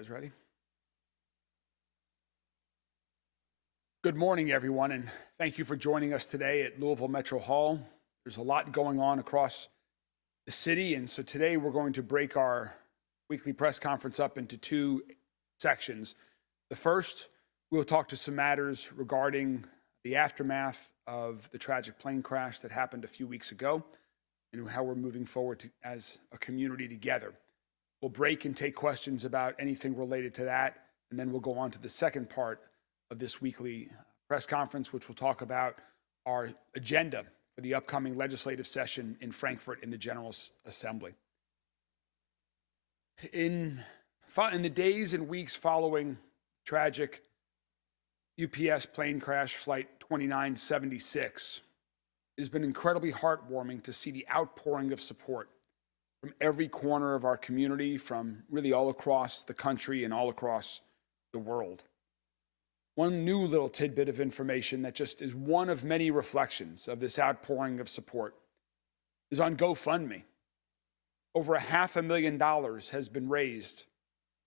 You guys ready? Good morning, everyone, and thank you for joining us today at Louisville Metro Hall. There's a lot going on across the city, and so today we're going to break our weekly press conference up into two sections. The first, we'll talk to some matters regarding the aftermath of the tragic plane crash that happened a few weeks ago and how we're moving forward as a community together. We'll break and take questions about anything related to that, and then we'll go on to the second part of this weekly press conference, which will talk about our agenda for the upcoming legislative session in Frankfurt in the General Assembly. In the days and weeks following tragic UPS plane crash flight 2976, it has been incredibly heartwarming to see the outpouring of support from every corner of our community, from really all across the country and all across the world. One new little tidbit of information that just is one of many reflections of this outpouring of support is on GoFundMe. Over $500,000 has been raised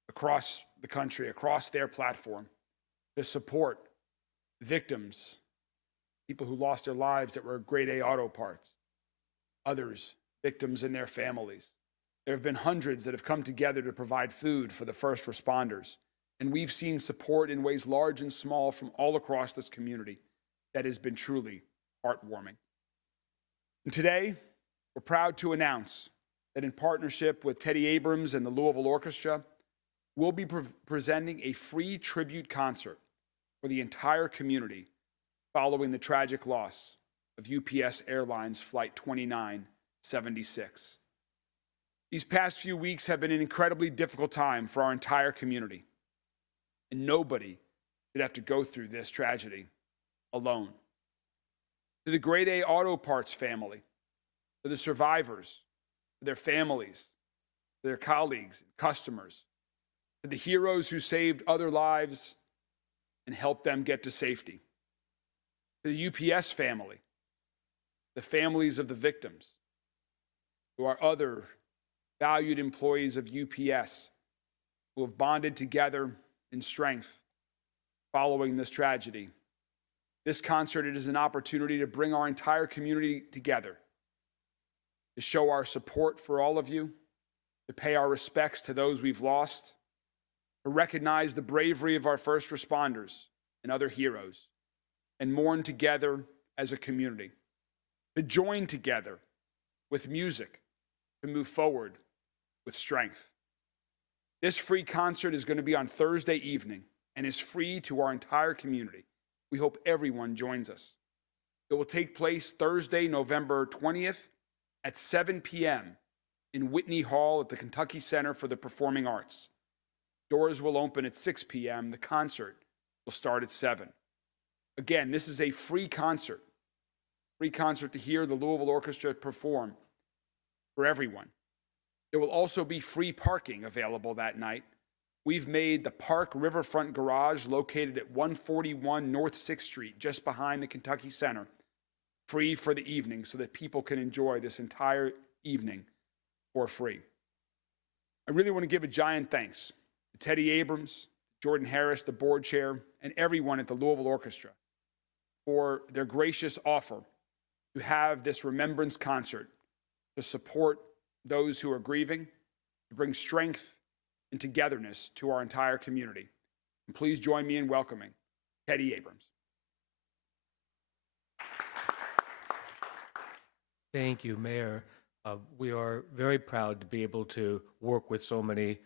across the country, across their platform, to support victims, people who lost their lives that were grade A auto parts, others, victims and their families. There have been hundreds that have come together to provide food for the first responders. And we've seen support in ways large and small from all across this community that has been truly heartwarming. And today, we're proud to announce that in partnership with Teddy Abrams and the Louisville Orchestra, we'll be presenting a free tribute concert for the entire community following the tragic loss of UPS Airlines Flight 2976. These past few weeks have been an incredibly difficult time for our entire community. And nobody should have to go through this tragedy alone. To the grade A auto parts family, to the survivors, to their families, to their colleagues and customers, to the heroes who saved other lives and helped them get to safety, to the UPS family, the families of the victims, to our other valued employees of UPS who have bonded together in strength following this tragedy. This concert is an opportunity to bring our entire community together, to show our support for all of you, to pay our respects to those we've lost, to recognize the bravery of our first responders and other heroes, and mourn together as a community, to join together with music, to move forward with strength. This free concert is going to be on Thursday evening and is free to our entire community. We hope everyone joins us. It will take place Thursday, November 20th at 7 p.m. in Whitney Hall at the Kentucky Center for the Performing Arts. Doors will open at 6 p.m. The concert will start at 7. Again, this is a free concert to hear the Louisville Orchestra perform for everyone. There will also be free parking available that night. We've made the Park Riverfront Garage, located at 141 North 6th Street, just behind the Kentucky Center, free for the evening so that people can enjoy this entire evening for free. I really want to give a giant thanks to Teddy Abrams, Jordan Harris, the board chair, and everyone at the Louisville Orchestra for their gracious offer to have this remembrance concert to support those who are grieving, to bring strength and togetherness to our entire community. And please join me in welcoming Teddy Abrams. Thank you, Mayor. We are very proud to be able to work with so many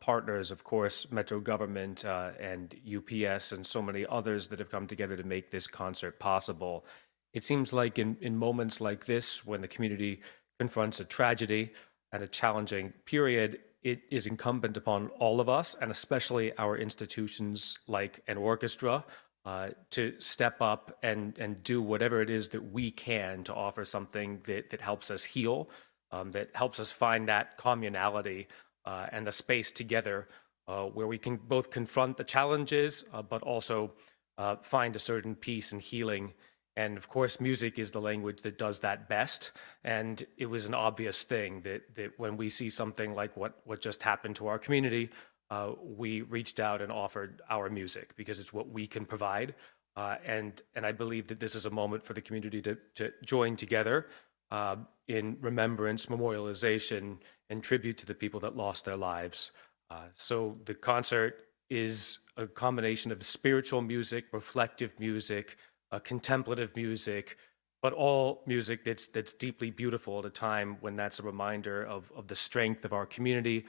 partners, of course, Metro government and UPS and so many others that have come together to make this concert possible. It seems like in moments like this, when the community confronts a tragedy and a challenging period, it is incumbent upon all of us, and especially our institutions like an orchestra, to step up and do whatever it is that we can to offer something that helps us heal, that helps us find that communality and the space together where we can both confront the challenges, but also find a certain peace and healing. And of course, music is the language that does that best. And it was an obvious thing that when we see something like what just happened to our community, we reached out and offered our music because it's what we can provide. And I believe that this is a moment for the community to join together in remembrance, memorialization, and tribute to the people that lost their lives. So the concert is a combination of spiritual music, reflective music, contemplative music, but all music that's deeply beautiful at a time when that's a reminder of the strength of our community,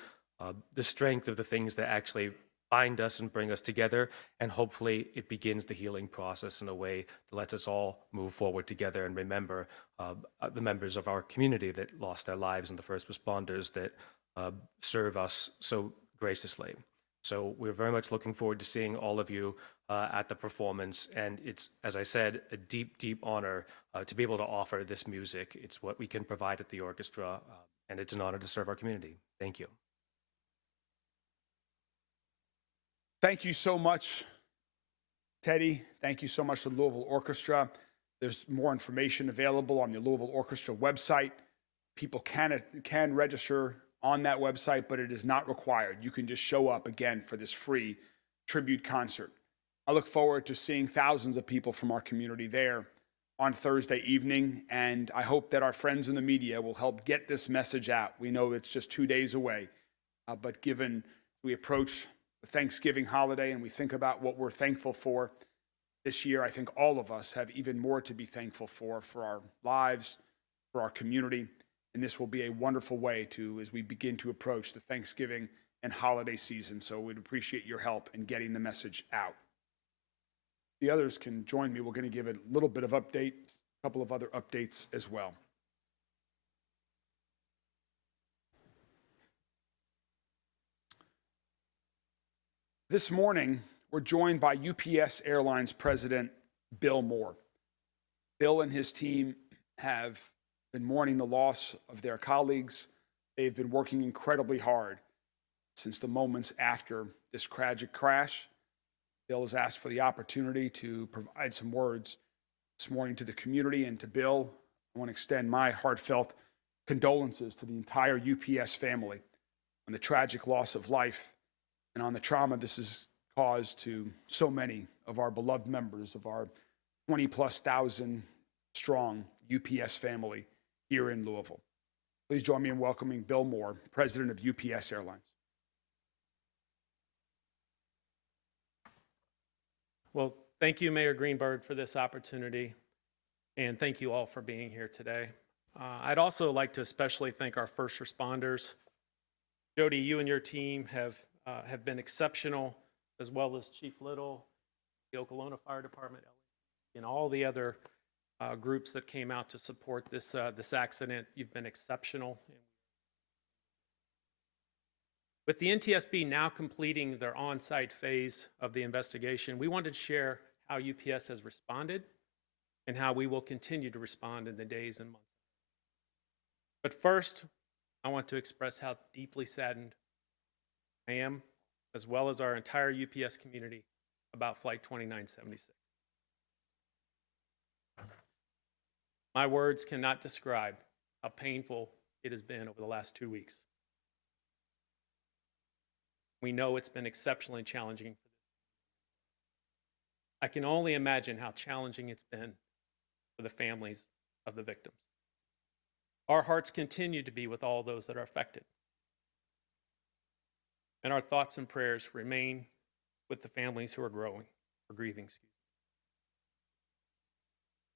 the strength of the things that actually bind us and bring us together, and hopefully it begins the healing process in a way that lets us all move forward together and remember the members of our community that lost their lives and the first responders that serve us so graciously. So we're very much looking forward to seeing all of you at the performance, and it's, as I said, a deep, deep honor to be able to offer this music. It's what we can provide at the orchestra, and it's an honor to serve our community. Thank you. Thank you so much, Teddy. Thank you so much to the Louisville Orchestra. There's more information available on the Louisville Orchestra website. People can register on that website, but it is not required. You can just show up again for this free tribute concert. I look forward to seeing thousands of people from our community there on Thursday evening, and I hope that our friends in the media will help get this message out. We know it's just 2 days away, but given we approach the Thanksgiving holiday and we think about what we're thankful for this year, I think all of us have even more to be thankful for our lives, for our community, and this will be a wonderful way to, as we begin to approach the Thanksgiving and holiday season. So we'd appreciate your help in getting the message out. The others can join me. We're going to give a little bit of update, a couple of other updates as well. This morning, we're joined by UPS Airlines President Bill Moore. Bill and his team have been mourning the loss of their colleagues. They've been working incredibly hard since the moments after this tragic crash. Bill has asked for the opportunity to provide some words this morning to the community and to Bill. I want to extend my heartfelt condolences to the entire UPS family on the tragic loss of life and on the trauma this has caused to so many of our beloved members of our 20+ thousand strong UPS family here in Louisville. Please join me in welcoming Bill Moore, President of UPS Airlines. Well, thank you, Mayor Greenberg, for this opportunity, and thank you all for being here today. I'd also like to especially thank our first responders. Jody, you and your team have been exceptional, as well as Chief Little, the Okolona Fire Department, and all the other groups that came out to support this accident. You've been exceptional. With the NTSB now completing their on-site phase of the investigation, we wanted to share how UPS has responded and how we will continue to respond in the days and months. But first, I want to express how deeply saddened I am, as well as our entire UPS community, about Flight 2976. My words cannot describe how painful it has been over the last 2 weeks. We know it's been exceptionally challenging. I can only imagine how challenging it's been for the families of the victims. Our hearts continue to be with all those that are affected. And our thoughts and prayers remain with the families who are grieving.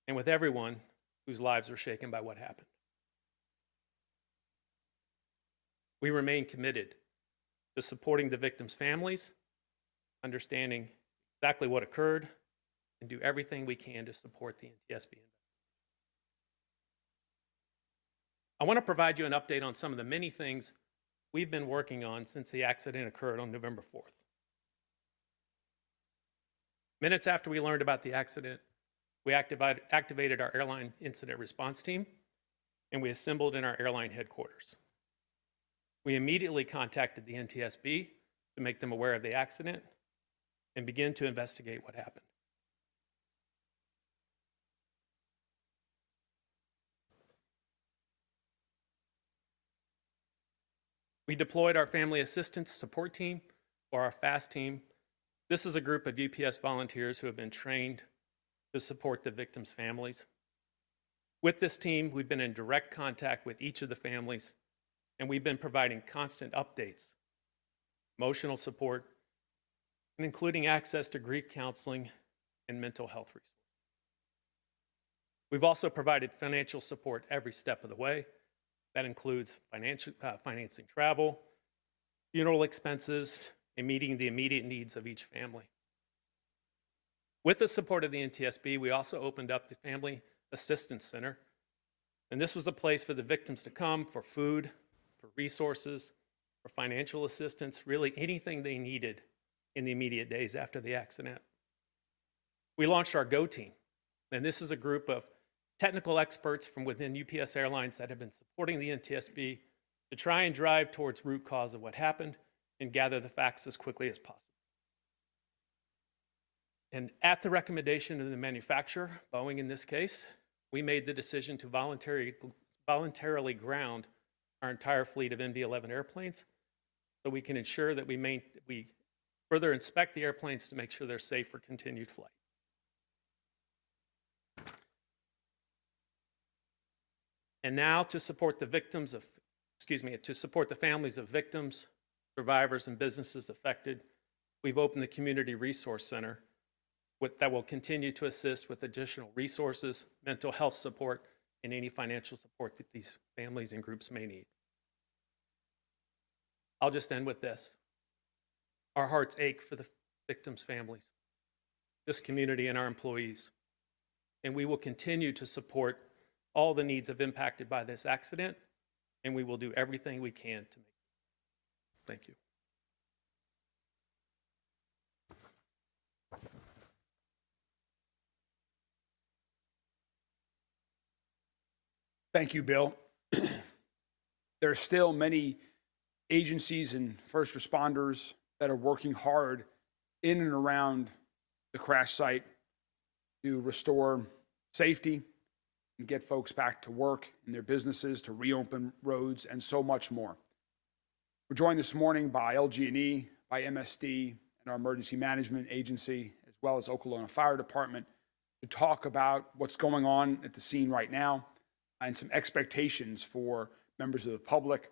And with everyone whose lives were shaken by what happened. We remain committed to supporting the victims' families, understanding exactly what occurred, and do everything we can to support the NTSB. I want to provide you an update on some of the many things we've been working on since the accident occurred on November 4th. Minutes after we learned about the accident, we activated our airline incident response team, and we assembled in our airline headquarters. We immediately contacted the NTSB to make them aware of the accident and begin to investigate what happened. We deployed our family assistance support team or our FAST team. This is a group of UPS volunteers who have been trained to support the victims' families. With this team, we've been in direct contact with each of the families, and we've been providing constant updates, emotional support, and including access to grief counseling and mental health resources. We've also provided financial support every step of the way. That includes financing travel, funeral expenses, and meeting the immediate needs of each family. With the support of the NTSB, we also opened up the Family Assistance Center, and this was a place for the victims to come for food, for resources, for financial assistance, really anything they needed in the immediate days after the accident. We launched our GO team, and this is a group of technical experts from within UPS Airlines that have been supporting the NTSB to try and drive towards root cause of what happened and gather the facts as quickly as possible. And at the recommendation of the manufacturer, Boeing in this case, we made the decision to voluntarily ground our entire fleet of MD-11 airplanes so we can ensure that we further inspect the airplanes to make sure they're safe for continued flight. And now to support the victims of, to support the families of victims, survivors, and businesses affected, we've opened the Community Resource Center that will continue to assist with additional resources, mental health support, and any financial support that these families and groups may need. I'll just end with this. Our hearts ache for the victims' families, this community, and our employees. And we will continue to support all the needs of impacted by this accident, and we will do everything we can to make it. Thank you. Thank you, Bill. There are still many agencies and first responders that are working hard in and around the crash site to restore safety and get folks back to work in their businesses, to reopen roads, and so much more. We're joined this morning by LG&E, by MSD, and our emergency management agency, as well as Oklahoma Fire Department, to talk about what's going on at the scene right now and some expectations for members of the public,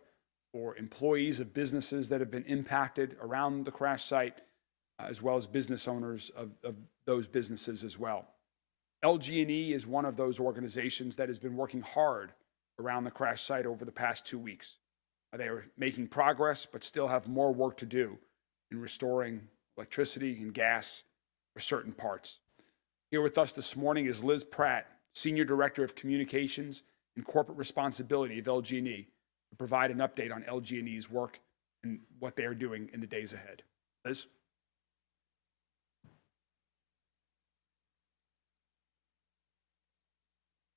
for employees of businesses that have been impacted around the crash site, as well as business owners of those businesses as well. LG&E is one of those organizations that has been working hard around the crash site over the past 2 weeks. They are making progress, but still have more work to do in restoring electricity and gas for certain parts. Here with us this morning is Liz Pratt, Senior Director of Communications and Corporate Responsibility of LG&E, to provide an update on LG&E's work and what they are doing in the days ahead. Liz?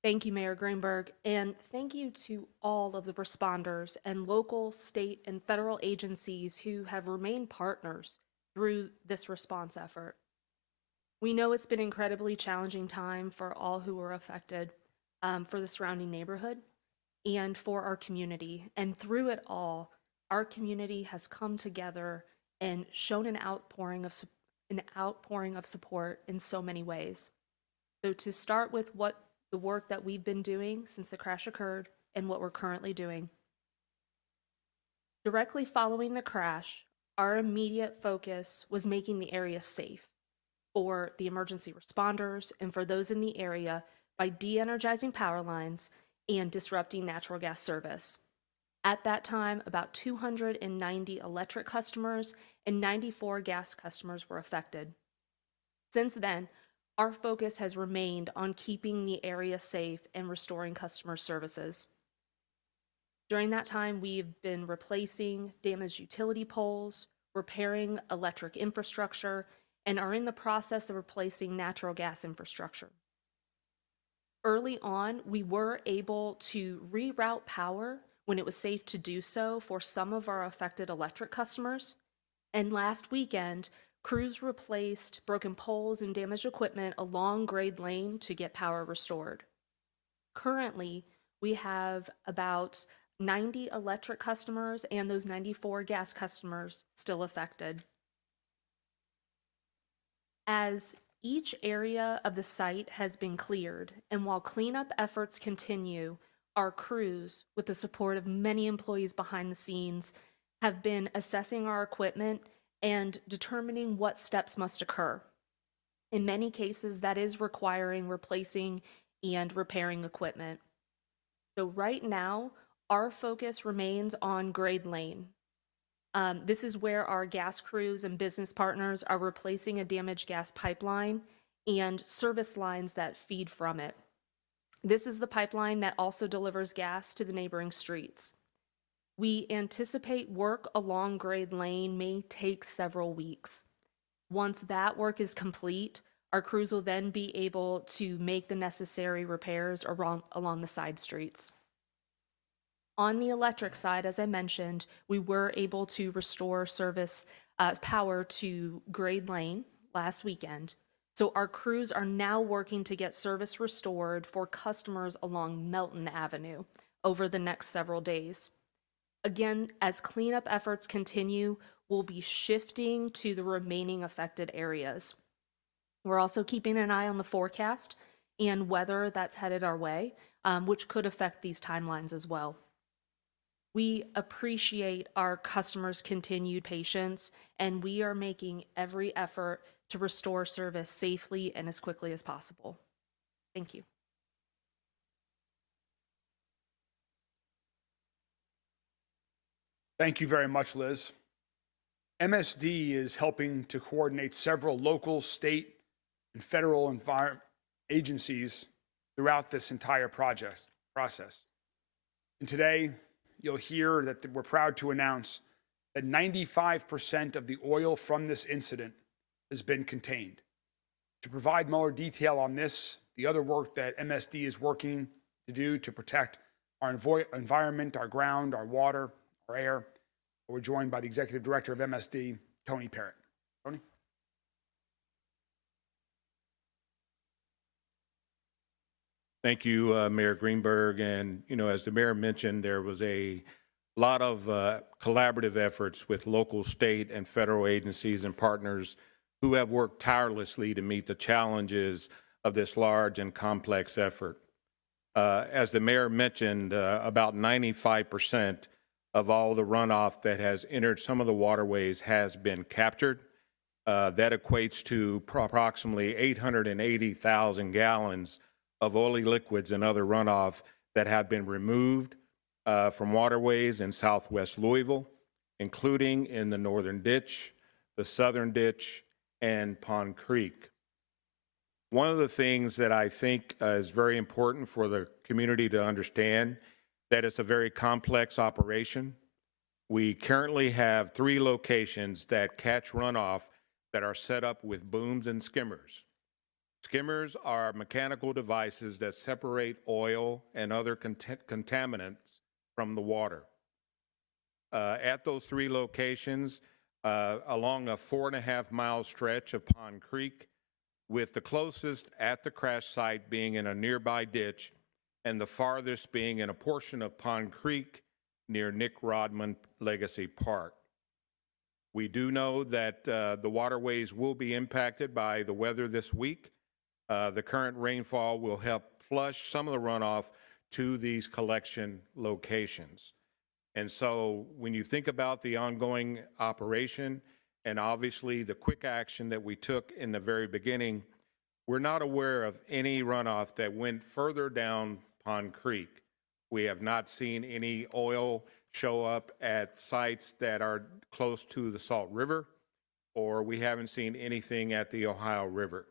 Thank you, Mayor Greenberg, and thank you to all of the responders and local, state, and federal agencies who have remained partners through this response effort. We know it's been an incredibly challenging time for all who were affected, for the surrounding neighborhood, and for our community. And through it all, our community has come together and shown an outpouring of support in so many ways. So to start with the work that we've been doing since the crash occurred and what we're currently doing. Directly following the crash, our immediate focus was making the area safe for the emergency responders and for those in the area by de-energizing power lines and disrupting natural gas service. At that time, about 290 electric customers and 94 gas customers were affected. Since then, our focus has remained on keeping the area safe and restoring customer services. During that time, we've been replacing damaged utility poles, repairing electric infrastructure, and are in the process of replacing natural gas infrastructure. Early on, we were able to reroute power when it was safe to do so for some of our affected electric customers. And last weekend, crews replaced broken poles and damaged equipment along Grade Lane to get power restored. Currently, we have about 90 electric customers and those 94 gas customers still affected. As each area of the site has been cleared, and while cleanup efforts continue, our crews, with the support of many employees behind the scenes, have been assessing our equipment and determining what steps must occur. In many cases, that is requiring replacing and repairing equipment. So right now, our focus remains on Grade Lane. This is where our gas crews and business partners are replacing a damaged gas pipeline and service lines that feed from it. This is the pipeline that also delivers gas to the neighboring streets. We anticipate work along Grade Lane may take several weeks. Once that work is complete, our crews will then be able to make the necessary repairs along the side streets. On the electric side, as I mentioned, we were able to restore service power to Grade Lane last weekend. So our crews are now working to get service restored for customers along Melton Avenue over the next several days. Again, as cleanup efforts continue, we'll be shifting to the remaining affected areas. We're also keeping an eye on the forecast and weather that's headed our way, which could affect these timelines as well. We appreciate our customers' continued patience, and we are making every effort to restore service safely and as quickly as possible. Thank you. Thank you very much, Liz. MSD is helping to coordinate several local, state, and federal agencies throughout this entire process. And today, you'll hear that we're proud to announce that 95% of the oil from this incident has been contained. To provide more detail on this, the other work that MSD is working to do to protect our environment, our ground, our water, our air, we're joined by the Executive Director of MSD, Tony Parrott. Tony? Thank you, Mayor Greenberg. And, as the mayor mentioned, there was a lot of collaborative efforts with local, state, and federal agencies and partners who have worked tirelessly to meet the challenges of this large and complex effort. As the mayor mentioned, about 95% of all the runoff that has entered some of the waterways has been captured. That equates to approximately 880,000 gallons of oily liquids and other runoff that have been removed from waterways in southwest Louisville, including in the northern ditch, the southern ditch, and Pond Creek. One of the things that I think is very important for the community to understand that it's a very complex operation. We currently have 3 locations that catch runoff that are set up with booms and skimmers. Skimmers are mechanical devices that separate oil and other contaminants from the water. At those 3 locations, along a 4.5-mile stretch of Pond Creek, with the closest at the crash site being in a nearby ditch and the farthest being in a portion of Pond Creek near Nick Rodman Legacy Park. We do know that the waterways will be impacted by the weather this week. The current rainfall will help flush some of the runoff to these collection locations. And so when you think about the ongoing operation and obviously the quick action that we took in the very beginning, we're not aware of any runoff that went further down Pond Creek. We have not seen any oil show up at sites that are close to the Salt River, or we haven't seen anything at the Ohio River.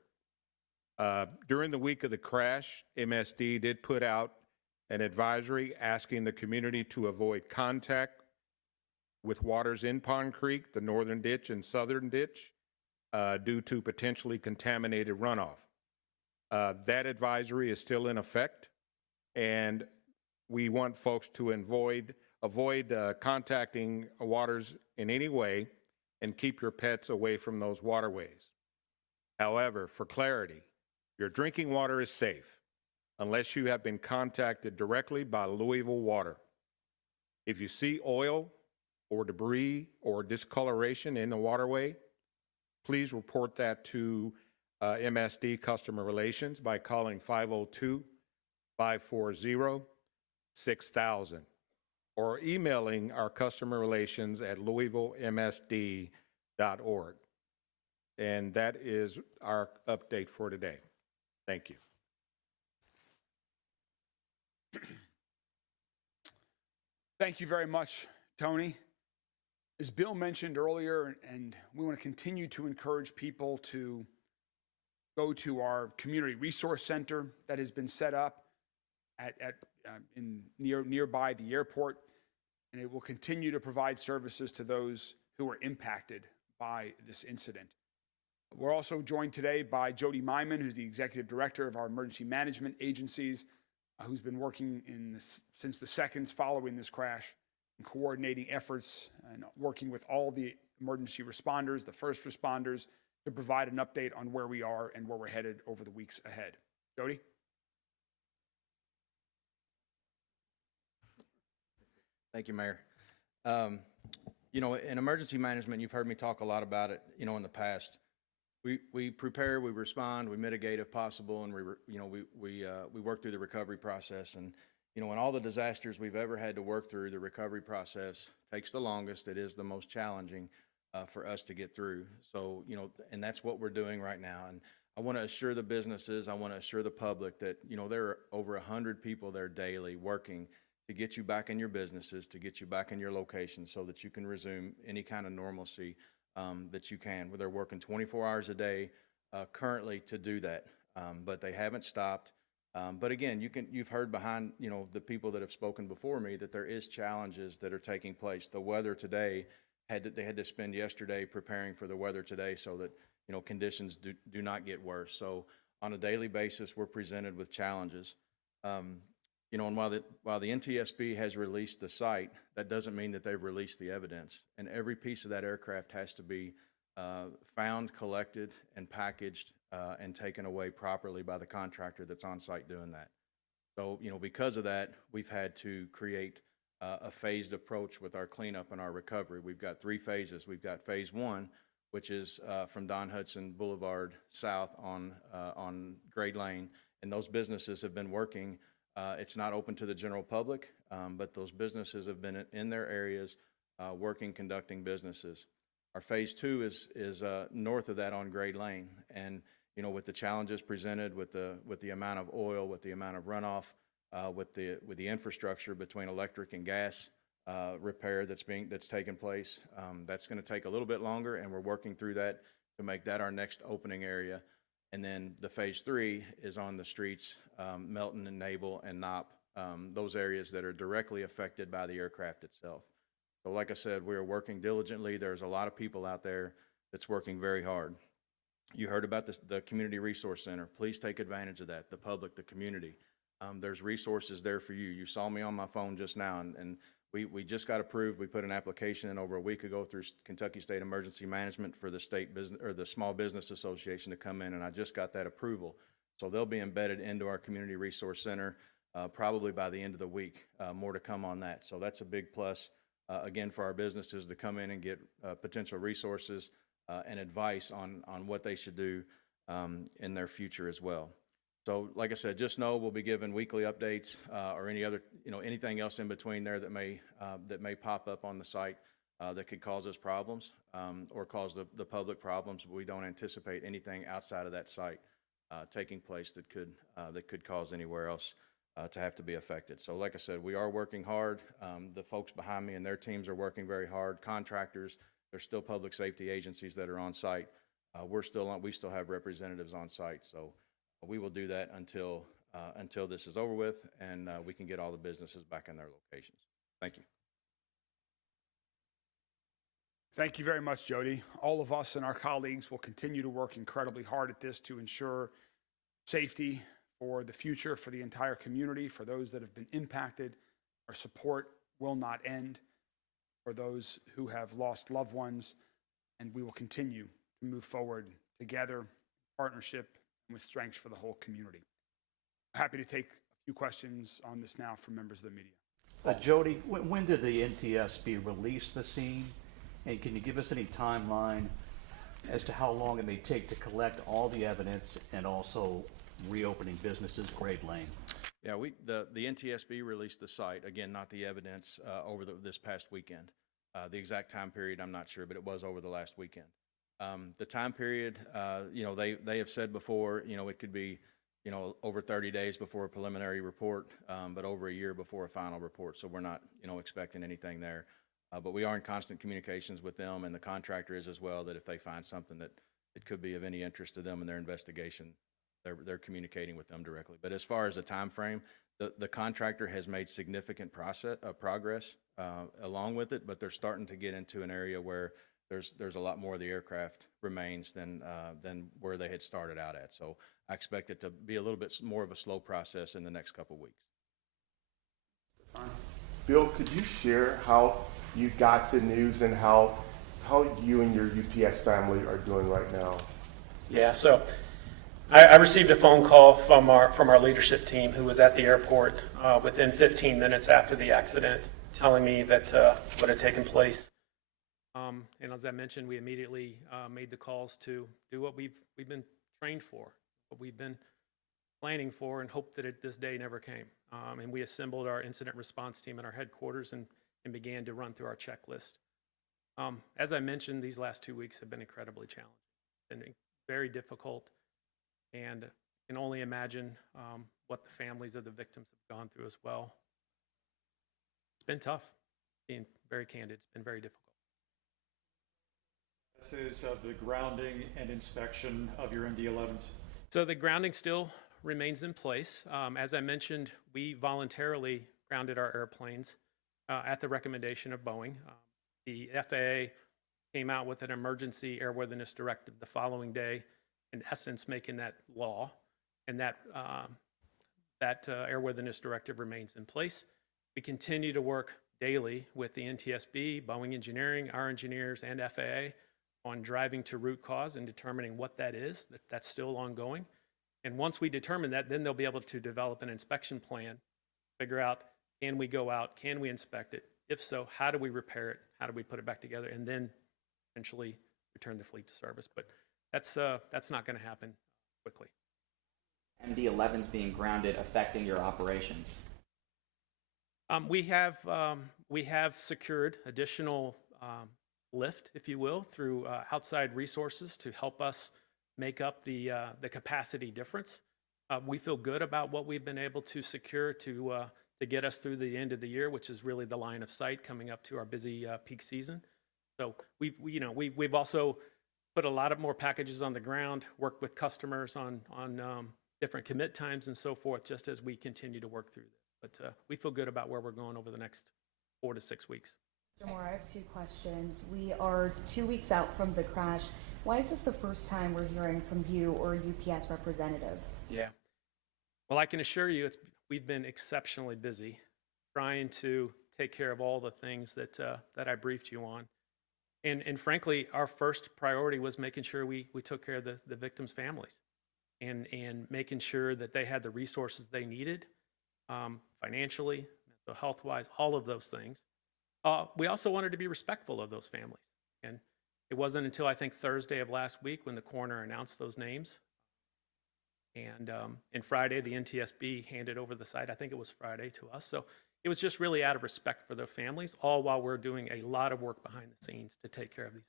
During the week of the crash, MSD did put out an advisory asking the community to avoid contact with waters in Pond Creek, the northern ditch and southern ditch, due to potentially contaminated runoff. That advisory is still in effect, and we want folks to avoid contacting waters in any way and keep your pets away from those waterways. However, for clarity, your drinking water is safe unless you have been contacted directly by Louisville Water. If you see oil or debris or discoloration in the waterway, please report that to MSD Customer Relations by calling 502-540-6000 or emailing our customer relations at louisvillemsd.org. And that is our update for today. Thank you. Thank you very much, Tony. As Bill mentioned earlier, and we want to continue to encourage people to go to our community resource center that has been set up nearby the airport, and it will continue to provide services to those who are impacted by this incident. We're also joined today by Jody Myman, who's the executive director of our emergency management agencies, who's been working since the seconds following this crash and coordinating efforts and working with all the emergency responders, the first responders, to provide an update on where we are and where we're headed over the weeks ahead. Jody? Thank you, Mayor. You know, in emergency management, you've heard me talk a lot about it, you know, in the past. We prepare, we respond, we mitigate if possible, and we work through the recovery process. And, you know, in all the disasters we've ever had to work through, the recovery process takes the longest. It is the most challenging for us to get through. So, you know, and that's what we're doing right now. And I want to assure the businesses, I want to assure the public that, you know, there are over 100 people there daily working to get you back in your businesses, to get you back in your location so that you can resume any kind of normalcy that you can. They're working 24 hours a day currently to do that, but they haven't stopped. But again, you've heard behind, you know, the people that have spoken before me that there is challenges that are taking place. The weather today, they had to spend yesterday preparing for the weather today so that, you know, conditions do not get worse. So on a daily basis, we're presented with challenges. You know, and while the NTSB has released the site, that doesn't mean that they've released the evidence. And every piece of that aircraft has to be found, collected, and packaged and taken away properly by the contractor that's on site doing that. So, you know, because of that, we've had to create a phased approach with our cleanup and our recovery. We've got 3 phases. We've got phase 1, which is from Don Hudson Boulevard south on Grade Lane, and those businesses have been working. It's not open to the general public, but those businesses have been in their areas working, conducting businesses. Our phase 2 is north of that on Grade Lane, and you know, with the challenges presented with the amount of oil, with the amount of runoff, with the infrastructure between electric and gas repair that's taken place, that's going to take a little bit longer, and we're working through that to make that our next opening area. And then the phase 3 is on the streets, Melton and Nable and Knopp, those areas that are directly affected by the aircraft itself. So like I said, we are working diligently. There's a lot of people out there that's working very hard. You heard about the Community Resource Center. Please take advantage of that, the public, the community. There's resources there for you. You saw me on my phone just now, and we just got approved. We put an application in over a week ago through Kentucky State Emergency Management for the state business or the Small Business Association to come in, and I just got that approval. So they'll be embedded into our Community Resource Center probably by the end of the week. More to come on that. So that's a big plus, again, for our businesses to come in and get potential resources and advice on what they should do in their future as well. So like I said, just know we'll be giving weekly updates or any other, you know, anything else in between there that may pop up on the site that could cause us problems or cause the public problems. But we don't anticipate anything outside of that site taking place that could cause anywhere else to have to be affected. So like I said, we are working hard. The folks behind me and their teams are working very hard. Contractors, there's still public safety agencies that are on site. We still have representatives on site. So we will do that until this is over with and we can get all the businesses back in their locations. Thank you. Thank you very much, Jody. All of us and our colleagues will continue to work incredibly hard at this to ensure safety for the future, for the entire community, for those that have been impacted. Our support will not end for those who have lost loved ones, and we will continue to move forward together, in partnership, and with strength for the whole community. Happy to take a few questions on this now from members of the media. Jody, when did the NTSB release the scene? And can you give us any timeline as to how long it may take to collect all the evidence and also reopening businesses, Grade Lane? Yeah, the NTSB released the site, again, not the evidence, over this past weekend. The exact time period, I'm not sure, but it was over the last weekend. The time period, they have said before, it could be, over 30 days before a preliminary report, but over a year before a final report. So we're not, expecting anything there. But we are in constant communications with them, and the contractor is as well, that if they find something that it could be of any interest to them in their investigation, they're communicating with them directly. But as far as the time frame, the contractor has made significant progress along with it, but they're starting to get into an area where there's a lot more of the aircraft remains than where they had started out at. So I expect it to be a little bit more of a slow process in the next couple of weeks. Bill, could you share how you got the news and how you and your UPS family are doing right now? Yeah, so I received a phone call from our leadership team who was at the airport within 15 minutes after the accident, telling me that what had taken place. And as I mentioned, we immediately made the calls to do what we've been trained for, what we've been planning for, and hoped that this day never came. And we assembled our incident response team at our headquarters and began to run through our checklist. As I mentioned, these last 2 weeks have been incredibly challenging and very difficult, and can only imagine what the families of the victims have gone through as well. It's been tough, being very candid. It's been very difficult. This is of the grounding and inspection of your MD-11s. So the grounding still remains in place. As I mentioned, we voluntarily grounded our airplanes at the recommendation of Boeing. The FAA came out with an emergency airworthiness directive the following day, in essence making that law, and that airworthiness directive remains in place. We continue to work daily with the NTSB, Boeing Engineering, our engineers, and FAA on driving to root cause and determining what that is. That's still ongoing. And once we determine that, then they'll be able to develop an inspection plan, figure out, can we go out, can we inspect it? If so, how do we repair it? How do we put it back together? And then eventually return the fleet to service. But that's not going to happen quickly. MD-11s being grounded affecting your operations? We have secured additional lift, if you will, through outside resources to help us make up the capacity difference. We feel good about what we've been able to secure to get us through the end of the year, which is really the line of sight coming up to our busy peak season. So we've also put a lot of more packages on the ground, worked with customers on different commit times and so forth, just as we continue to work through this. But we feel good about where we're going over the next 4 to 6 weeks. Mr. Moore, I have 2 questions. We are 2 weeks out from the crash. Why is this the first time we're hearing from you or a UPS representative? Yeah. Well, I can assure you we've been exceptionally busy trying to take care of all the things that I briefed you on. And frankly, our first priority was making sure we took care of the victims' families and making sure that they had the resources they needed, financially, mental health-wise, all of those things. We also wanted to be respectful of those families. And it wasn't until I think Thursday of last week when the coroner announced those names. And Friday, the NTSB handed over the site. I think it was Friday to us. So it was just really out of respect for their families, all while we're doing a lot of work behind the scenes to take care of these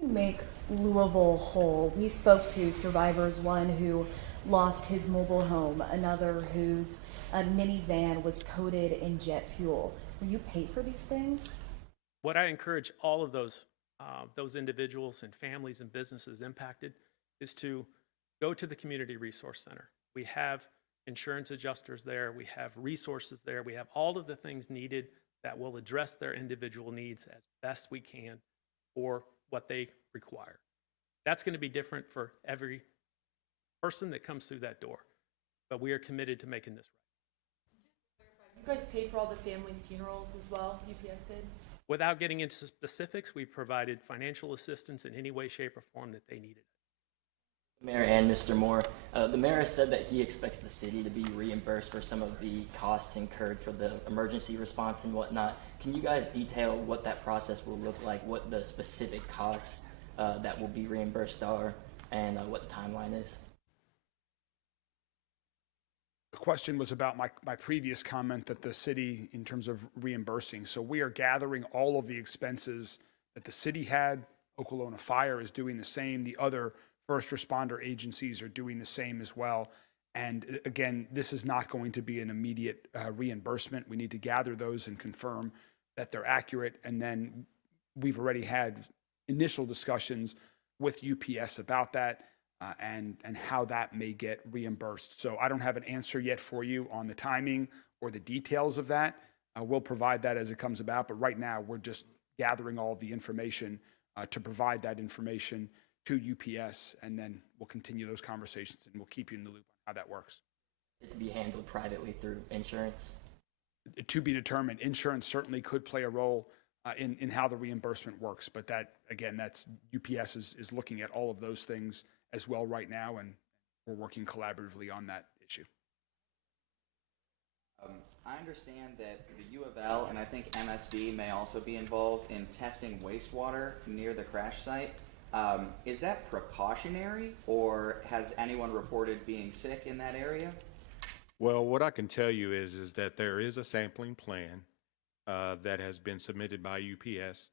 others. You make Louisville whole. We spoke to survivors, one who lost his mobile home, another whose minivan was coated in jet fuel. Will you pay for these things? What I encourage all of those individuals and families and businesses impacted is to go to the Community Resource Center. We have insurance adjusters there. We have resources there. We have all of the things needed that will address their individual needs as best we can for what they require. That's going to be different for every person that comes through that door, but we are committed to making this right. You guys paid for all the families' funerals as well, UPS did? Without getting into specifics, we provided financial assistance in any way, shape, or form that they needed. Mayor and Mr. Moore, the mayor has said that he expects the city to be reimbursed for some of the costs incurred for the emergency response and whatnot. Can you guys detail what that process will look like, what the specific costs that will be reimbursed are and what the timeline is. The question was about my previous comment that the city, in terms of reimbursing. So we are gathering all of the expenses that the city had. Oklahoma Fire is doing the same. The other first responder agencies are doing the same as well. And again, this is not going to be an immediate reimbursement. We need to gather those and confirm that they're accurate. And then we've already had initial discussions with UPS about that and how that may get reimbursed. So I don't have an answer yet for you on the timing or the details of that. We'll provide that as it comes about. But right now, we're just gathering all of the information to provide that information to UPS. And then we'll continue those conversations and we'll keep you in the loop on how that works. It to be handled privately through insurance. To be determined. Insurance certainly could play a role in how the reimbursement works. But that, again, that's UPS is looking at all of those things as well right now, and we're working collaboratively on that issue. I understand that the U of L and I think MSD may also be involved in testing wastewater near the crash site. Is that precautionary, or has anyone reported being sick in that area? Well, what I can tell you is that there is a sampling plan that has been submitted by UPS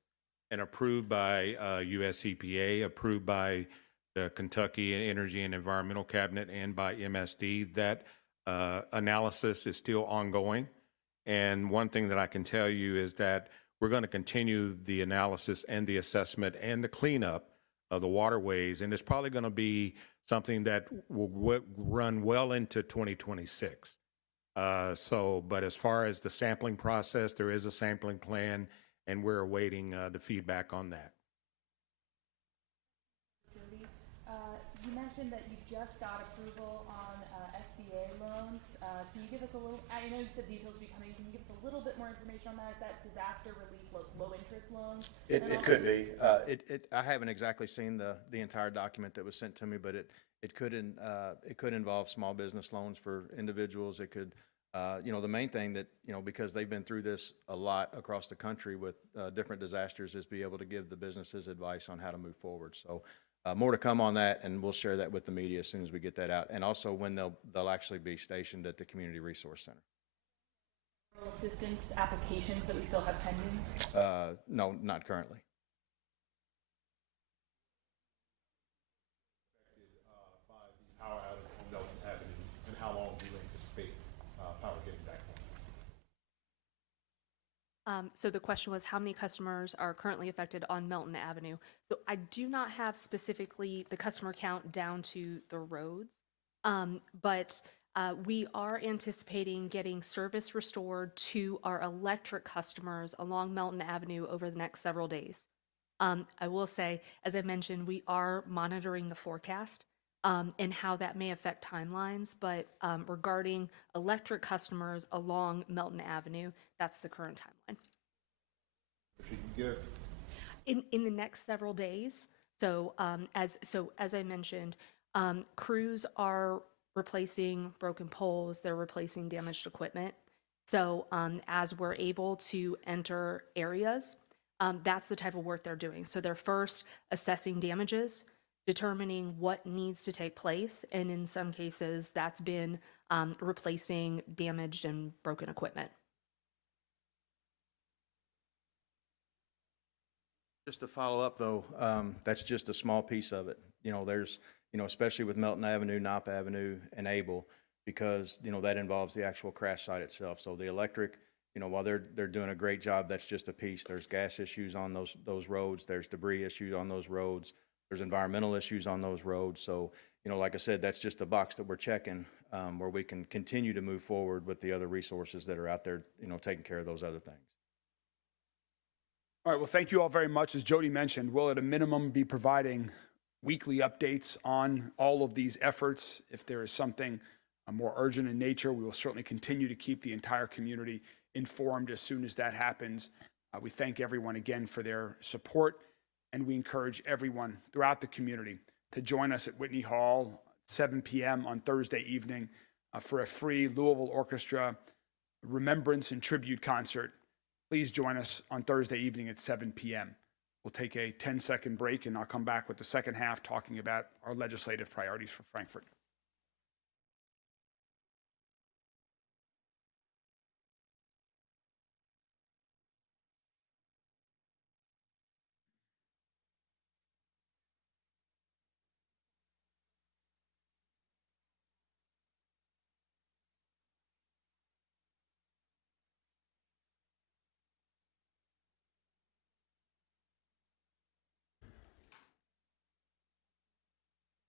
and approved by US EPA, approved by the Kentucky Energy and Environmental Cabinet, and by MSD. That analysis is still ongoing. And one thing that I can tell you is that we're going to continue the analysis and the assessment and the cleanup of the waterways. And it's probably going to be something that will run well into 2026. But as far as the sampling process, there is a sampling plan, and we're awaiting the feedback on that. You mentioned that you just got approval on SBA loans. Can you give us a little, I know you said details will be coming, can you give us a little bit more information on that? Is that disaster relief, low interest loans? It could be. I haven't exactly seen the entire document that was sent to me, but it could involve small business loans for individuals. It could, the main thing that, because they've been through this a lot across the country with different disasters, is be able to give the businesses advice on how to move forward. So more to come on that, and we'll share that with the media as soon as we get that out, and also when they'll actually be stationed at the Community Resource Center. Assistance applications that we still have pending? No, not currently. By the power outage on Nelson Avenue, and how long do you anticipate power getting back on? So the question was, how many customers are currently affected on Melton Avenue? So I do not have specifically the customer count down to the roads, but we are anticipating getting service restored to our electric customers along Melton Avenue over the next several days. I will say, as I mentioned, we are monitoring the forecast and how that may affect timelines, but regarding electric customers along Melton Avenue, that's the current timeline. If you can give. In the next several days. So as I mentioned, crews are replacing broken poles, they're replacing damaged equipment. So as we're able to enter areas, that's the type of work they're doing. So they're first assessing damages, determining what needs to take place, and in some cases, that's been replacing damaged and broken equipment. Just to follow up, though, that's just a small piece of it. There's, especially with Melton Avenue, Knopp Avenue, and Able, because, that involves the actual crash site itself. So the electric, while they're doing a great job, that's just a piece. There's gas issues on those roads. There's debris issues on those roads. There's environmental issues on those roads. So, like I said, that's just a box that we're checking where we can continue to move forward with the other resources that are out there, taking care of those other things. All right, well, thank you all very much. As Jody mentioned, we'll at a minimum be providing weekly updates on all of these efforts. If there is something more urgent in nature, we will certainly continue to keep the entire community informed as soon as that happens. We thank everyone again for their support, and we encourage everyone throughout the community to join us at Whitney Hall, 7 p.m. on Thursday evening for a free Louisville Orchestra remembrance and tribute concert. Please join us on Thursday evening at 7 p.m. We'll take a 10-second break, and I'll come back with the second half talking about our legislative priorities for Frankfurt.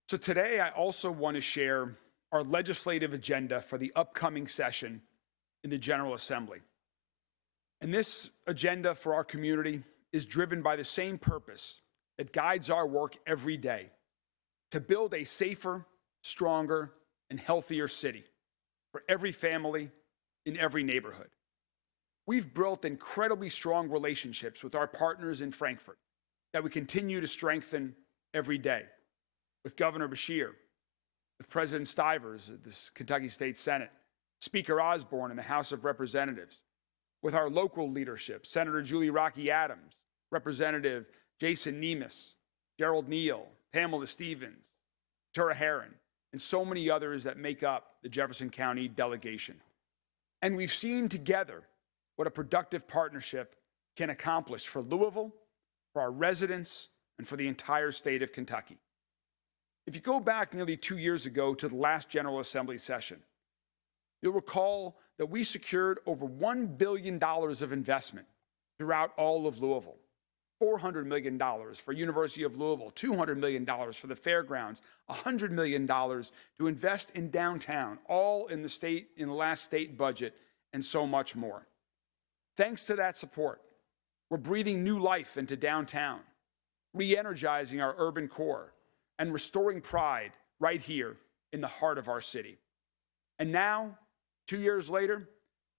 So today, I also want to share our legislative agenda for the upcoming session in the General Assembly. And this agenda for our community is driven by the same purpose that guides our work every day: to build a safer, stronger, and healthier city for every family in every neighborhood. We've built incredibly strong relationships with our partners in Frankfurt that we continue to strengthen every day. With Governor Beshear, with President Stivers at the Kentucky State Senate, Speaker Osborne in the House of Representatives, with our local leadership, Senator Julie Rocky Adams, Representative Jason Nemes, Gerald Neal, Pamela Stevens, Tura Heron, and so many others that make up the Jefferson County delegation. And we've seen together what a productive partnership can accomplish for Louisville, for our residents, and for the entire state of Kentucky. If you go back nearly 2 years ago to the last General Assembly session, you'll recall that we secured over $1 billion of investment throughout all of Louisville. $400 million for University of Louisville, $200 million for the fairgrounds, $100 million to invest in downtown, all in the last state budget, and so much more. Thanks to that support, we're breathing new life into downtown, re-energizing our urban core, and restoring pride right here in the heart of our city. And now, 2 years later,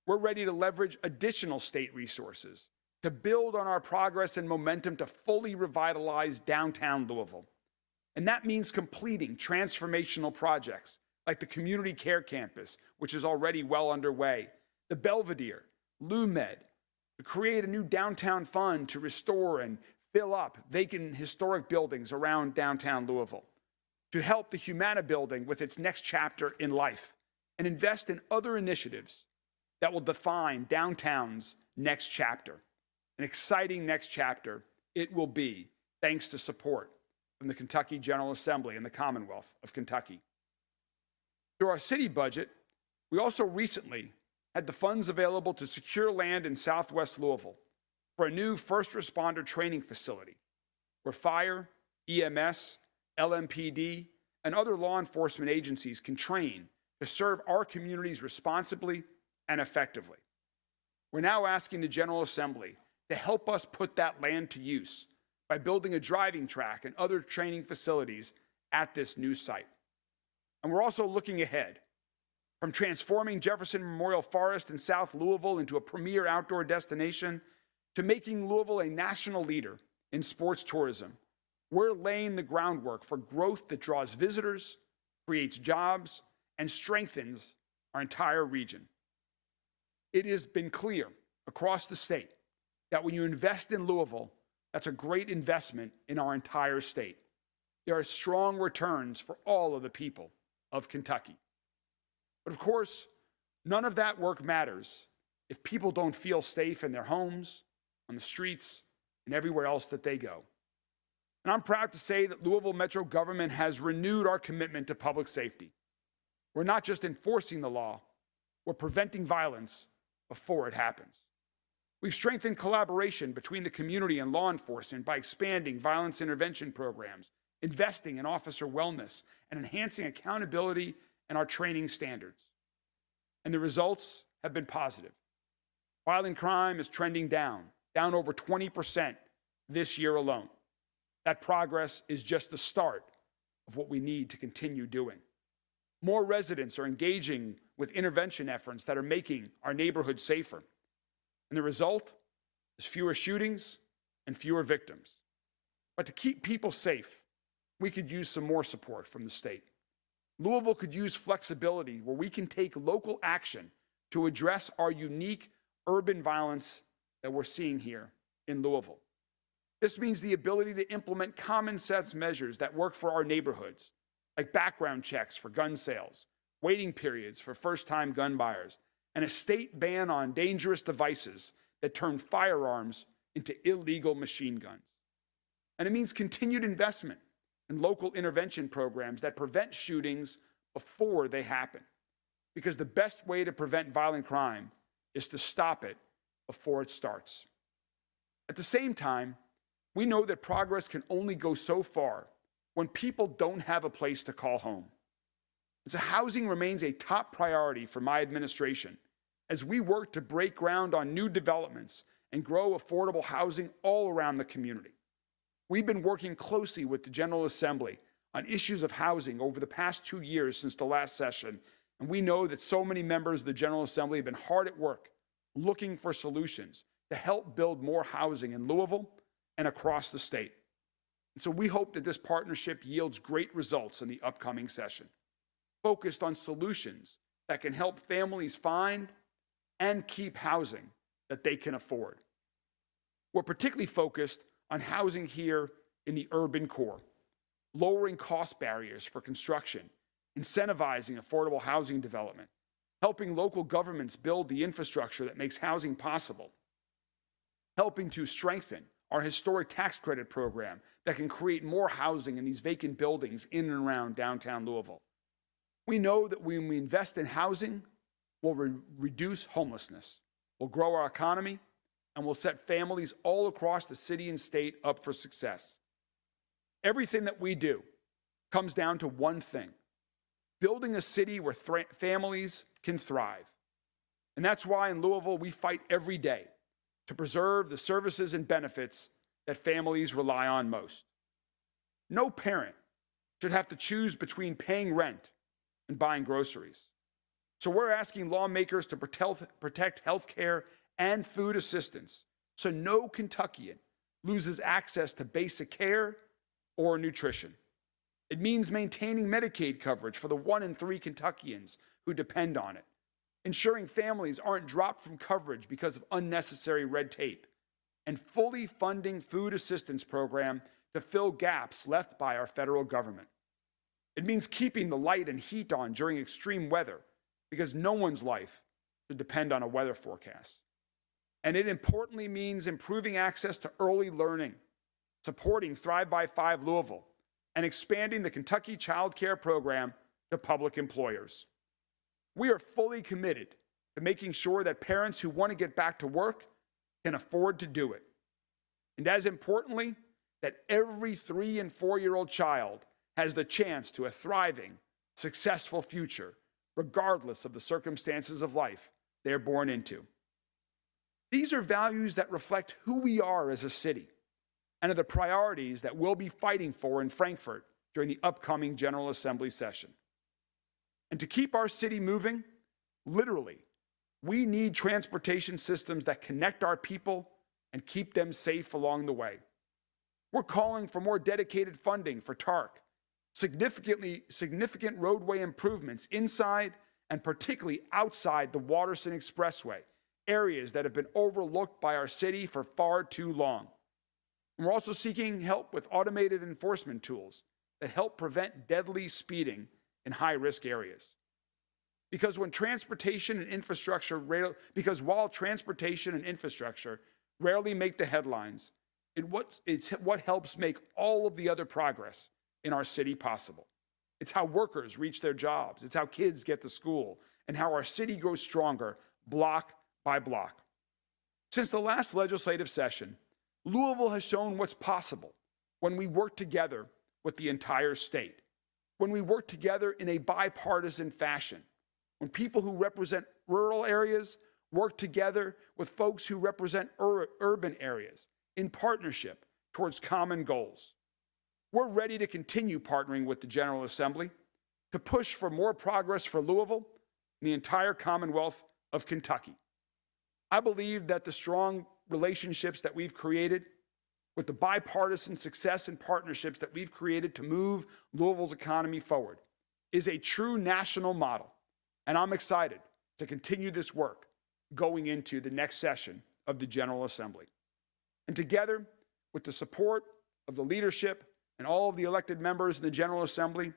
we're ready to leverage additional state resources to build on our progress and momentum to fully revitalize downtown Louisville. And that means completing transformational projects like the Community Care Campus, which is already well underway, the Belvedere, LouMed, to create a new downtown fund to restore and fill up vacant historic buildings around downtown Louisville, to help the Humana building with its next chapter in life, and invest in other initiatives that will define downtown's next chapter. An exciting next chapter it will be, thanks to support from the Kentucky General Assembly and the Commonwealth of Kentucky. Through our city budget, we also recently had the funds available to secure land in southwest Louisville for a new first responder training facility where fire, EMS, LMPD, and other law enforcement agencies can train to serve our communities responsibly and effectively. We're now asking the General Assembly to help us put that land to use by building a driving track and other training facilities at this new site. And we're also looking ahead, from transforming Jefferson Memorial Forest in South Louisville into a premier outdoor destination to making Louisville a national leader in sports tourism. We're laying the groundwork for growth that draws visitors, creates jobs, and strengthens our entire region. It has been clear across the state that when you invest in Louisville, that's a great investment in our entire state. There are strong returns for all of the people of Kentucky. But of course, none of that work matters if people don't feel safe in their homes, on the streets, and everywhere else that they go. And I'm proud to say that Louisville Metro government has renewed our commitment to public safety. We're not just enforcing the law, we're preventing violence before it happens. We've strengthened collaboration between the community and law enforcement by expanding violence intervention programs, investing in officer wellness, and enhancing accountability and our training standards. And the results have been positive. Violent crime is trending down over 20% this year alone. That progress is just the start of what we need to continue doing. More residents are engaging with intervention efforts that are making our neighborhoods safer. And the result is fewer shootings and fewer victims. But to keep people safe, we could use some more support from the state. Louisville could use flexibility where we can take local action to address our unique urban violence that we're seeing here in Louisville. This means the ability to implement common sense measures that work for our neighborhoods, like background checks for gun sales, waiting periods for first-time gun buyers, and a state ban on dangerous devices that turn firearms into illegal machine guns. And it means continued investment in local intervention programs that prevent shootings before they happen. Because the best way to prevent violent crime is to stop it before it starts. At the same time, we know that progress can only go so far when people don't have a place to call home. And so housing remains a top priority for my administration as we work to break ground on new developments and grow affordable housing all around the community. We've been working closely with the General Assembly on issues of housing over the past 2 years since the last session, and we know that so many members of the General Assembly have been hard at work looking for solutions to help build more housing in Louisville and across the state. And so we hope that this partnership yields great results in the upcoming session, focused on solutions that can help families find and keep housing that they can afford. We're particularly focused on housing here in the urban core, lowering cost barriers for construction, incentivizing affordable housing development, helping local governments build the infrastructure that makes housing possible, helping to strengthen our historic tax credit program that can create more housing in these vacant buildings in and around downtown Louisville. We know that when we invest in housing, we'll reduce homelessness, we'll grow our economy, and we'll set families all across the city and state up for success. Everything that we do comes down to one thing: building a city where families can thrive. And that's why in Louisville we fight every day to preserve the services and benefits that families rely on most. No parent should have to choose between paying rent and buying groceries. So we're asking lawmakers to protect health care and food assistance so no Kentuckian loses access to basic care or nutrition. It means maintaining Medicaid coverage for the 1 in 3 Kentuckians who depend on it, ensuring families aren't dropped from coverage because of unnecessary red tape, and fully funding food assistance program to fill gaps left by our federal government. It means keeping the light and heat on during extreme weather because no one's life should depend on a weather forecast. And it importantly means improving access to early learning, supporting Thrive by 5 Louisville, and expanding the Kentucky Child Care Program to public employers. We are fully committed to making sure that parents who want to get back to work can afford to do it. And as importantly, that every 3 and 4-year-old child has the chance to a thriving, successful future, regardless of the circumstances of life they're born into. These are values that reflect who we are as a city and are the priorities that we'll be fighting for in Frankfort during the upcoming General Assembly session. And to keep our city moving, literally, we need transportation systems that connect our people and keep them safe along the way. We're calling for more dedicated funding for TARC, significant roadway improvements inside and particularly outside the Waterson Expressway, areas that have been overlooked by our city for far too long. And we're also seeking help with automated enforcement tools that help prevent deadly speeding in high-risk areas. Because while transportation and infrastructure rarely make the headlines, it's what helps make all of the other progress in our city possible. It's how workers reach their jobs, it's how kids get to school, and how our city grows stronger block by block. Since the last legislative session, Louisville has shown what's possible when we work together with the entire state, when we work together in a bipartisan fashion, when people who represent rural areas work together with folks who represent urban areas in partnership towards common goals. We're ready to continue partnering with the General Assembly to push for more progress for Louisville and the entire Commonwealth of Kentucky. I believe that the strong relationships that we've created, with the bipartisan success and partnerships that we've created to move Louisville's economy forward, is a true national model. And I'm excited to continue this work going into the next session of the General Assembly. And together, with the support of the leadership and all of the elected members in the General Assembly,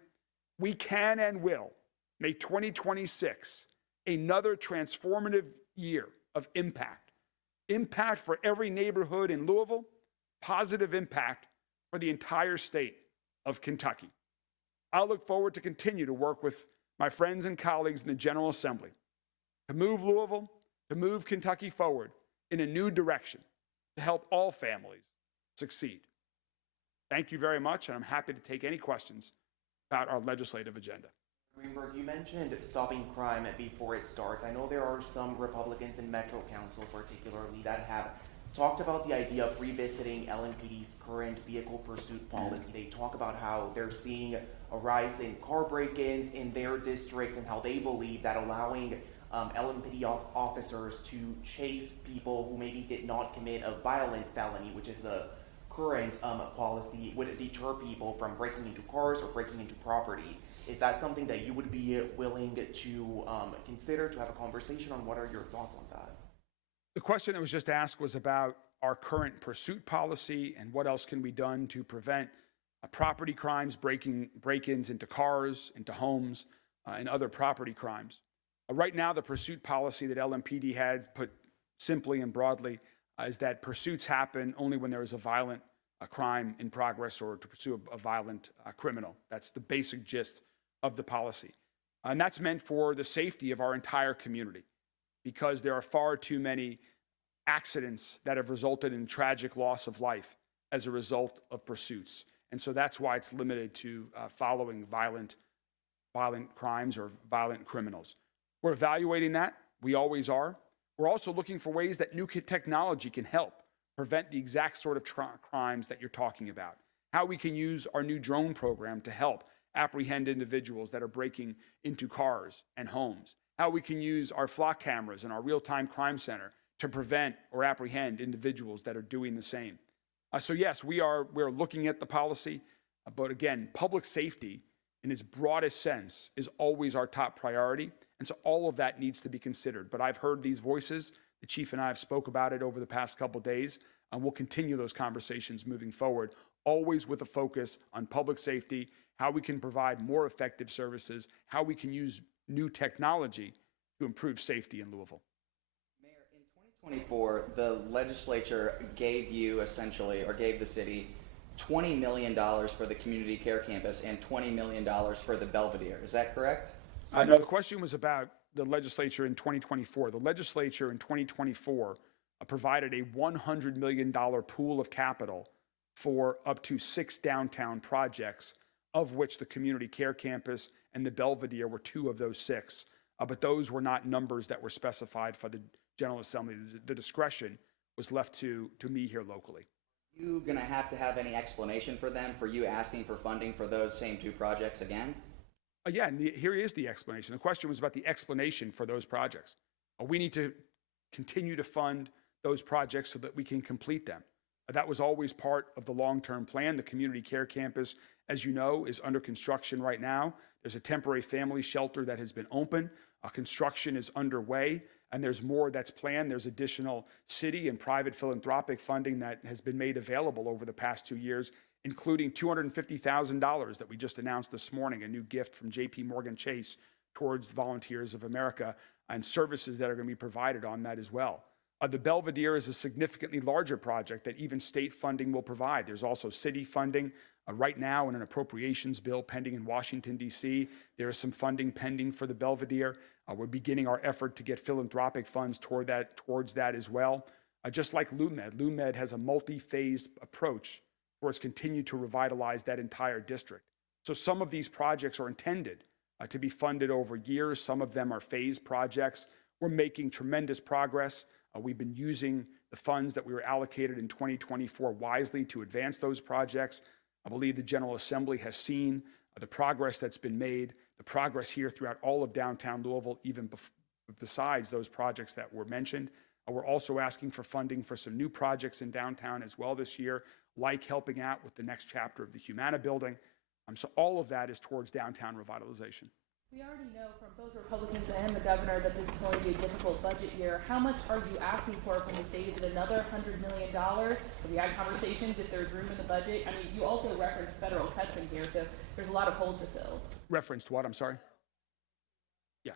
we can and will make 2026 another transformative year of impact. Impact for every neighborhood in Louisville, positive impact for the entire state of Kentucky. I look forward to continue to work with my friends and colleagues in the General Assembly to move Louisville, to move Kentucky forward in a new direction, to help all families succeed. Thank you very much, and I'm happy to take any questions about our legislative agenda. Greenberg, you mentioned stopping crime before it starts. I know there are some Republicans in Metro Council particularly that have talked about the idea of revisiting LMPD's current vehicle pursuit policy. They talk about how they're seeing a rise in car break-ins in their districts and how they believe that allowing LMPD officers to chase people who maybe did not commit a violent felony, which is a current policy, would deter people from breaking into cars or breaking into property. Is that something that you would be willing to consider, to have a conversation on? What are your thoughts on that? The question that was just asked was about our current pursuit policy and what else can be done to prevent property crimes, break-ins into cars, into homes, and other property crimes. Right now, the pursuit policy that LMPD has, put simply and broadly, is that pursuits happen only when there is a violent crime in progress or to pursue a violent criminal. That's the basic gist of the policy. And that's meant for the safety of our entire community, because there are far too many accidents that have resulted in tragic loss of life as a result of pursuits. And so that's why it's limited to following violent crimes or violent criminals. We're evaluating that. We always are. We're also looking for ways that new technology can help prevent the exact sort of crimes that you're talking about. How we can use our new drone program to help apprehend individuals that are breaking into cars and homes. How we can use our flock cameras and our real-time crime center to prevent or apprehend individuals that are doing the same. So yes, we're looking at the policy, but again, public safety in its broadest sense is always our top priority. And so all of that needs to be considered. But I've heard these voices. The chief and I have spoke about it over the past couple of days, and we'll continue those conversations moving forward, always with a focus on public safety, how we can provide more effective services, how we can use new technology to improve safety in Louisville. Mayor, in 2024, the legislature gave you essentially, or gave the city, $20 million for the community care campus and $20 million for the Belvedere. Is that correct? No, the question was about the legislature in 2024. The legislature in 2024 provided a $100 million pool of capital for up to 6 downtown projects, of which the community care campus and the Belvedere were 2 of those 6. But those were not numbers that were specified for the General Assembly. The discretion was left to me here locally. Are you going to have any explanation for them, for you asking for funding for those same 2 projects again? Yeah, and here is the explanation. The question was about the explanation for those projects. We need to continue to fund those projects so that we can complete them. That was always part of the long-term plan. The community care campus, as you know, is under construction right now. There's a temporary family shelter that has been open. Construction is underway, and there's more that's planned. There's additional city and private philanthropic funding that has been made available over the past 2 years, including $250,000 that we just announced this morning, a new gift from J.P. Morgan Chase towards Volunteers of America, and services that are going to be provided on that as well. The Belvedere is a significantly larger project that even state funding will provide. There's also city funding. Right now in an appropriations bill pending in Washington, D.C., there is some funding pending for the Belvedere. We're beginning our effort to get philanthropic funds towards that as well. Just like LUMED. LUMED has a multi-phased approach towards continue to revitalize that entire district. So some of these projects are intended to be funded over years. Some of them are phased projects. We're making tremendous progress. We've been using the funds that we were allocated in 2024 wisely to advance those projects. I believe the General Assembly has seen the progress that's been made, the progress here throughout all of downtown Louisville, even besides those projects that were mentioned. We're also asking for funding for some new projects in downtown as well this year, like helping out with the next chapter of the Humana building. So all of that is towards downtown revitalization. We already know from both Republicans and the governor that this is going to be a difficult budget year. How much are you asking for from the state? Is it another $100 million? Have you had conversations if there's room in the budget? I mean, you also referenced federal cuts in here, so there's a lot of holes to fill. Referenced what? I'm sorry. Yeah.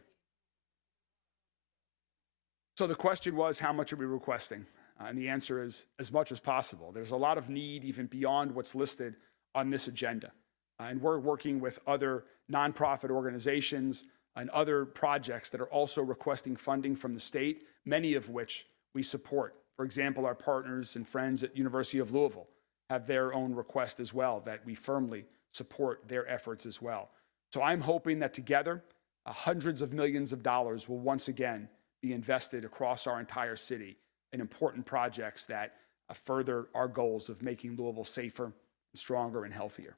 So the question was, how much are we requesting? And the answer is as much as possible. There's a lot of need even beyond what's listed on this agenda. And we're working with other nonprofit organizations and other projects that are also requesting funding from the state, many of which we support. For example, our partners and friends at University of Louisville have their own request as well that we firmly support their efforts as well. So I'm hoping that together, hundreds of millions of dollars will once again be invested across our entire city in important projects that further our goals of making Louisville safer, stronger, and healthier.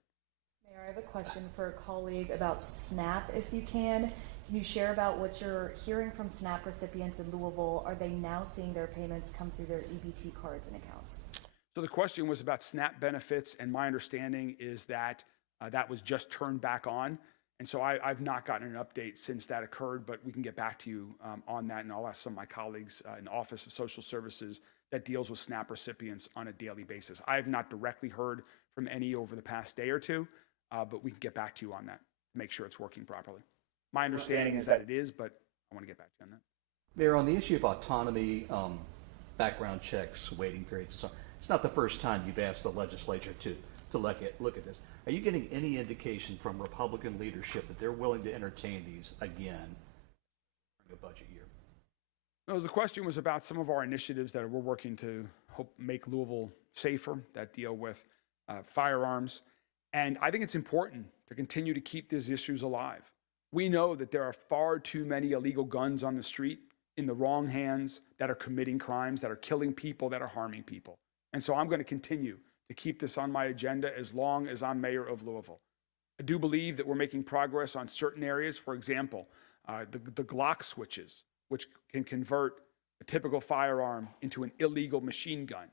Mayor, I have a question for a colleague about SNAP, if you can. Can you share about what you're hearing from SNAP recipients in Louisville? Are they now seeing their payments come through their EBT cards and accounts? So the question was about SNAP benefits, and my understanding is that that was just turned back on. And so I've not gotten an update since that occurred, but we can get back to you on that, and I'll ask some of my colleagues in the Office of Social Services that deals with SNAP recipients on a daily basis. I have not directly heard from any over the past day or two, but we can get back to you on that to make sure it's working properly. My understanding is that it is, but I want to get back to you on that. Mayor, on the issue of autonomy, background checks, waiting periods, and so on, it's not the first time you've asked the legislature to look at this. Are you getting any indication from Republican leadership that they're willing to entertain these again during a budget year? No, the question was about some of our initiatives that we're working to help make Louisville safer, that deal with firearms. And I think it's important to continue to keep these issues alive. We know that there are far too many illegal guns on the street in the wrong hands that are committing crimes, that are killing people, that are harming people. And so I'm going to continue to keep this on my agenda as long as I'm mayor of Louisville. I do believe that we're making progress on certain areas. For example, the Glock switches, which can convert a typical firearm into an illegal machine gun.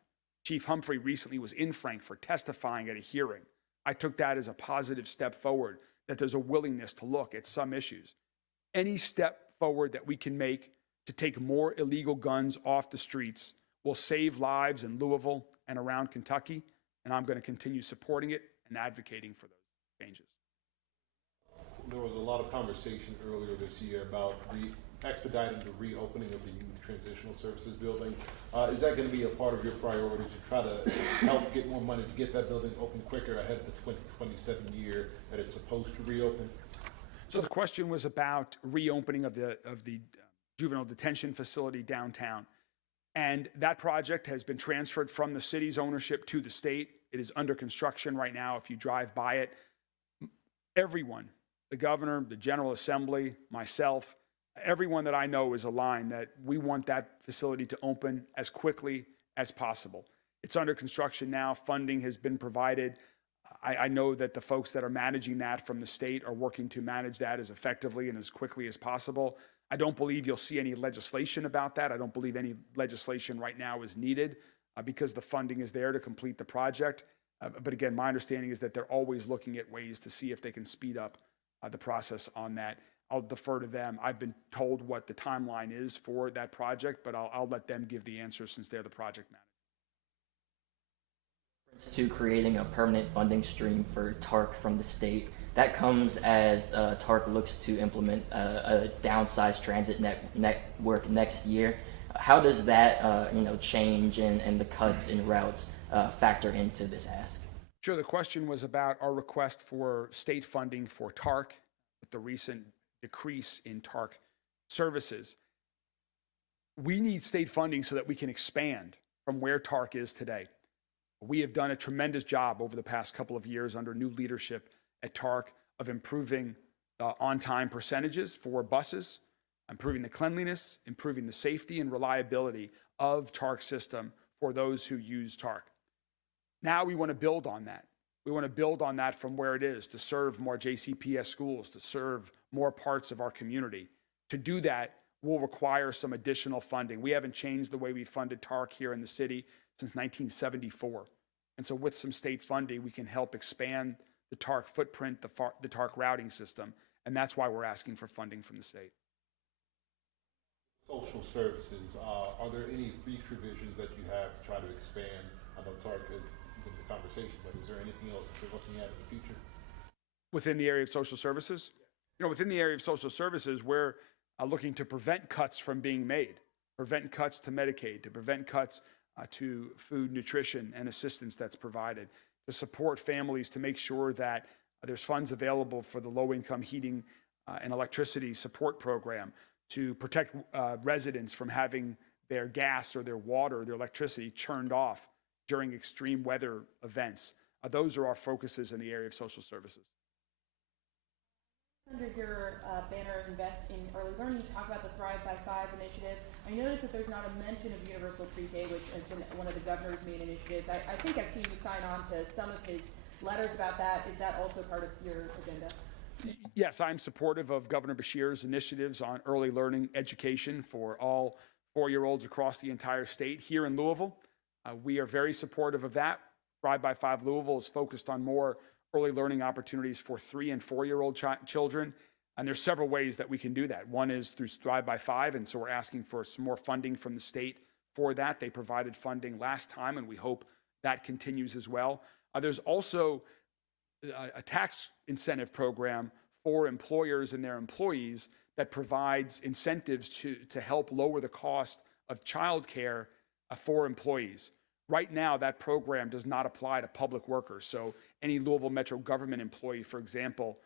Chief Humphrey recently was in Frankfurt testifying at a hearing. I took that as a positive step forward, that there's a willingness to look at some issues. Any step forward that we can make to take more illegal guns off the streets will save lives in Louisville and around Kentucky, and I'm going to continue supporting it and advocating for those changes. There was a lot of conversation earlier this year about expediting the reopening of the Youth Transitional Services building. Is that going to be a part of your priority to try to help get more money to get that building open quicker ahead of the 2027 year that it's supposed to reopen? So the question was about reopening of the juvenile detention facility downtown. And that project has been transferred from the city's ownership to the state. It is under construction right now. If you drive by it, everyone, the governor, the General Assembly, myself, everyone that I know is aligned that we want that facility to open as quickly as possible. It's under construction now. Funding has been provided. I know that the folks that are managing that from the state are working to manage that as effectively and as quickly as possible. I don't believe you'll see any legislation about that. I don't believe any legislation right now is needed because the funding is there to complete the project. But again, my understanding is that they're always looking at ways to see if they can speed up the process on that. I'll defer to them. I've been told what the timeline is for that project, but I'll let them give the answer since they're the project manager. To creating a permanent funding stream for TARC from the state. That comes as TARC looks to implement a downsized transit network next year. How does that change and the cuts in routes factor into this ask? Sure. The question was about our request for state funding for TARC with the recent decrease in TARC services. We need state funding so that we can expand from where TARC is today. We have done a tremendous job over the past couple of years under new leadership at TARC of improving on-time percentages for buses, improving the cleanliness, improving the safety and reliability of TARC system for those who use TARC. Now we want to build on that. We want to build on that from where it is to serve more JCPS schools, to serve more parts of our community. To do that will require some additional funding. We haven't changed the way we funded TARC here in the city since 1974. And so with some state funding, we can help expand the TARC footprint, the TARC routing system, And that's why we're asking for funding from the state. Social services, are there any future visions that you have to try to expand? I know TARC has been the conversation, but is there anything else that you're looking at in the future? Within the area of social services? You know, within the area of social services, we're looking to prevent cuts from being made, prevent cuts to Medicaid, to prevent cuts to food, nutrition, and assistance that's provided, to support families to make sure that there's funds available for the low-income heating and electricity support program, to protect residents from having their gas or their water or their electricity turned off during extreme weather events. Those are our focuses in the area of social services. Under your banner, Invest in Early Learning, you talk about the Thrive by 5 initiative. I noticed that there's not a mention of universal pre-K, which has been one of the governor's main initiatives. I think I've seen you sign on to some of his letters about that. Is that also part of your agenda? Yes, I'm supportive of Governor Beshear's initiatives on early learning education for all 4-year-olds across the entire state. Here in Louisville, we are very supportive of that. Thrive by 5 Louisville is focused on more early learning opportunities for 3- and 4-year-old children. And there's several ways that we can do that. One is through Thrive by 5, and so we're asking for some more funding from the state for that. They provided funding last time, and we hope that continues as well. There's also a tax incentive program for employers and their employees that provides incentives to help lower the cost of childcare for employees. Right now, that program does not apply to public workers. So any Louisville Metro government employee, for example,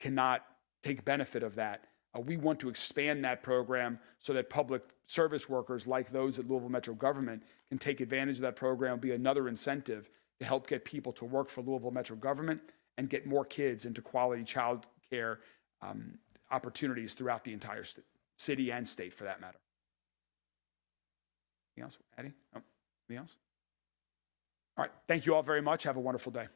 cannot take benefit of that. We want to expand that program so that public service workers like those at Louisville Metro government can take advantage of that program, be another incentive to help get people to work for Louisville Metro government and get more kids into quality child care opportunities throughout the entire city and state, for that matter. Anything else, Addie? Oh, anything else? All right, thank you all very much. Have a wonderful day.